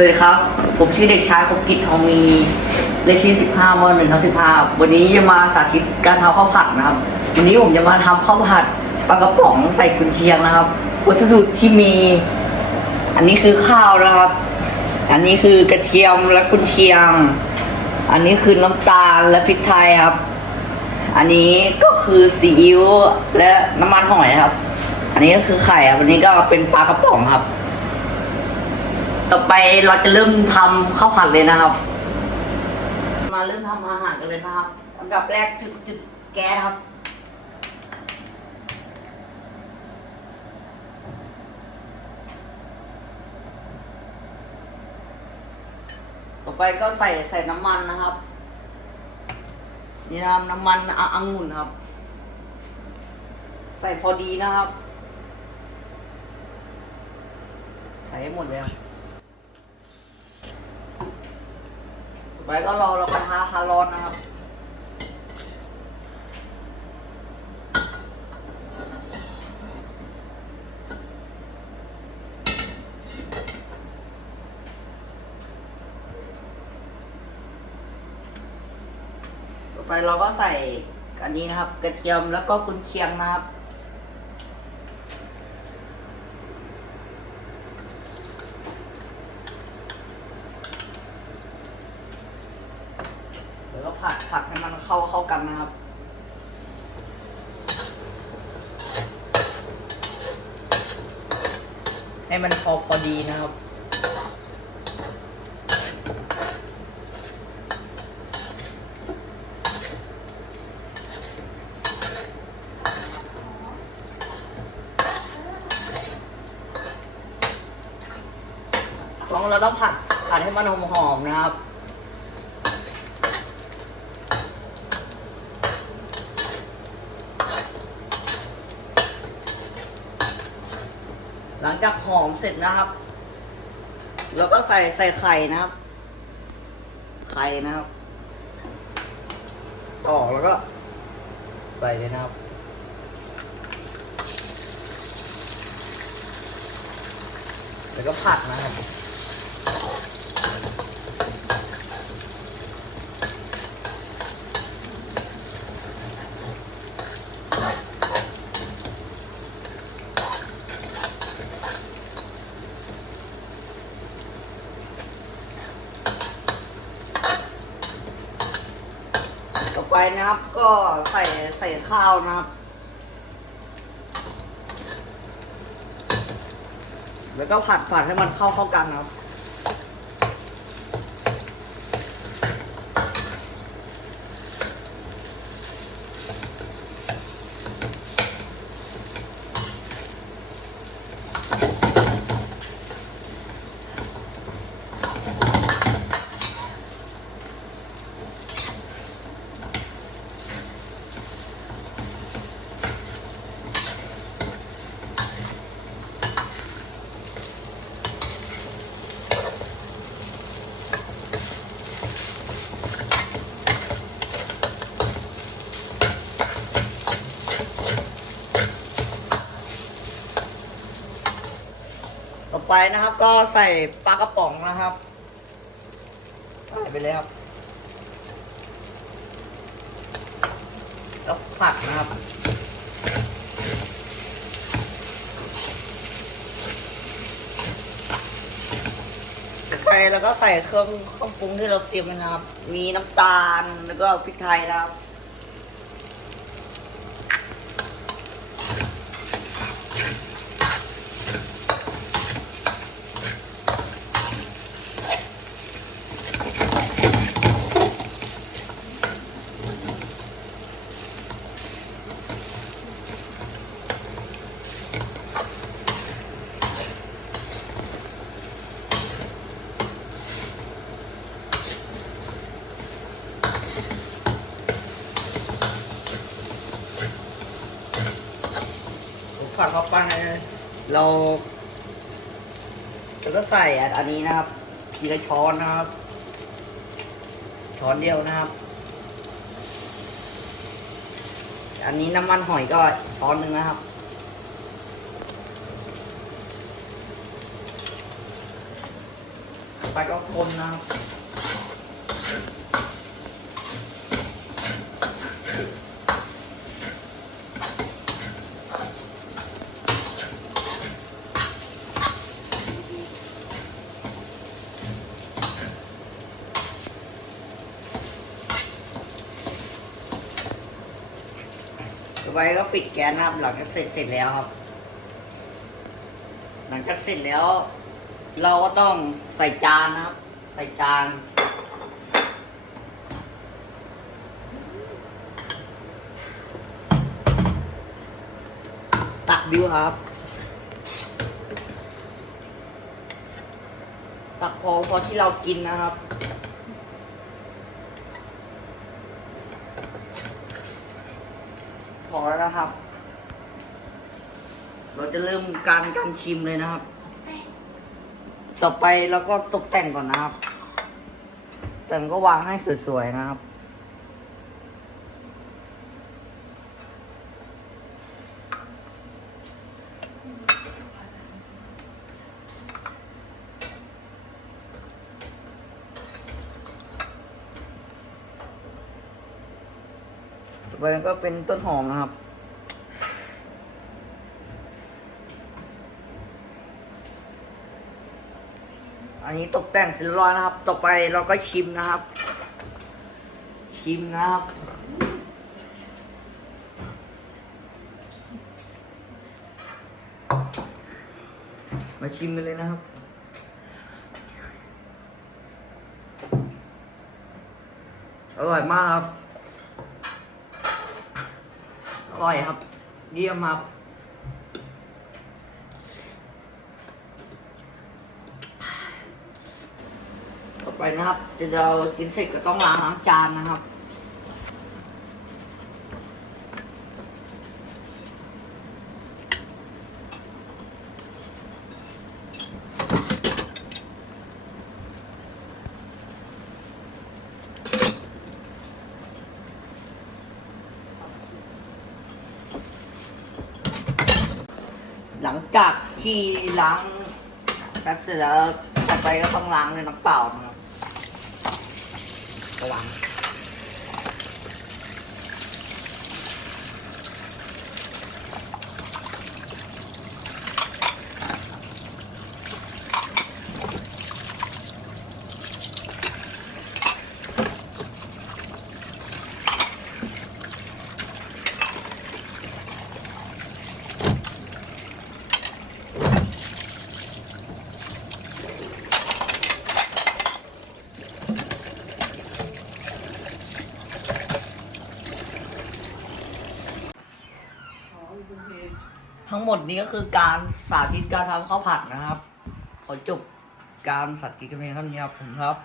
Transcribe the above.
วัสดีครับ ผมชื่อเด็กชายคมกิจทองมีเลขที่ 15ม1ทับ15 วันนี้จะมาสาธิตการทำข้าวผัดนะครับ วันนี้ผมจะมาทำข้าวผัดปลากระป๋องใส่กุนเชียงนะครับ วัสดุที่มี อันนี้คือข้าวนะครับ อันนี้คือกระเทียมและกุนเชียง อันนี้คือน้ำตาลและพริกไทยครับ อันนี้ก็คือซีอิ๊วและน้ำมันหอยครับ อันนี้ก็คือไข่ครับ อันนี้ก็เป็นปลากระป๋องครับ ต่อไปเราจะเริ่มทำข้าวผัดเลยนะครับ มาเริ่มทำอาหารกันเลยนะครับอันดับแรกจุดจุดแก๊สครับต่อไปก็ใส่ใส่น้ำมันนะครับ นี่นะครับน้ำมันอะองุ่นครับ ใส่พอดีนะครับ ใส่ให้หมดเลยครับ ต่อ ไปก็รอเรากระทะทาร้อนนะครับ ต่อไปเราก็ใส่อันนี้นะครับ กระเทียมแล้วก็กุนเชียงนะครับ เดี๋ยวก็ ผัดให้มันเข้าเข้ากันนะครับให้มันพอพอดีนะครับต้องเราต้องผัดผัดให้มันหอมๆนะครับ จากหอมเสร็จนะครับ แล้วก็ใส่ใส่ไข่นะครับ ไข่นะครับตอกแล้วก็ ใส่เลยนะครับแล้วก็ผัดนะครับ นะครับ ก็ใส่ใส่ข้าวนะครับ แล้วก็ผัดผัดให้มันเข้าเข้ากันนะครับ ไปนะครับ ก็ใส่ปลากระป๋องนะครับใส่ไปเลยครับ แล้วผัดนะครับไปแล้วก็ใส่เครื่องเครื่องปรุงที่เราเตรียมไว้นะครับ มีน้ำตาลแล้วก็พริกไทยนะครับ ผัดเข้าไปเราเราก็ใส่อันนี้นะครับทีละช้อนนะครับ ช้อนเดียวนะครับ อันนี้น้ำมันหอยก็ช้อนหนึ่งนะครับไปไปก็คนนะครับ ไปก็ปิดแก๊สนะครับ หลังจากเสร็จเสร็จแล้วครับ หลังจากเสร็จแล้ว เราก็ต้องใส่จานนะครับ ใส่จานตักดิวครับ ตักพอพอที่เรากินนะครับ พอแล้วนะครับ เรา จะเริ่มการการชิมเลยนะครับ ต่อไปเราก็ตกแต่งก่อนนะครับ แต่งก็วางให้สวยๆนะครับ ต่อไปก็เป็นต้นหอมนะครับ อันนี้ตกแต่งเสร็จเรียบร้อยนะครับ ต่อไปเราก็ชิมนะครับ ชิมนะครับ มาชิมกันเลยนะครับอร่อยมากครับ อร่อยครับ เยี่ยมครับ ไปนะครับจะเรากินเสร็จก็ต้องล้างล้างจานนะครับ หลังจากที่ล้างแป๊บเสร็จแล้วต่อไปก็ต้องล้างด้วยน้ำเปล่านะ รับก็ล้าง ทั้งหมดนี้ก็คือการสาธิตการทำข้าวผัดนะครับ ขอจบการสาธิตกันเพียงเท่านี้ครับผมครับ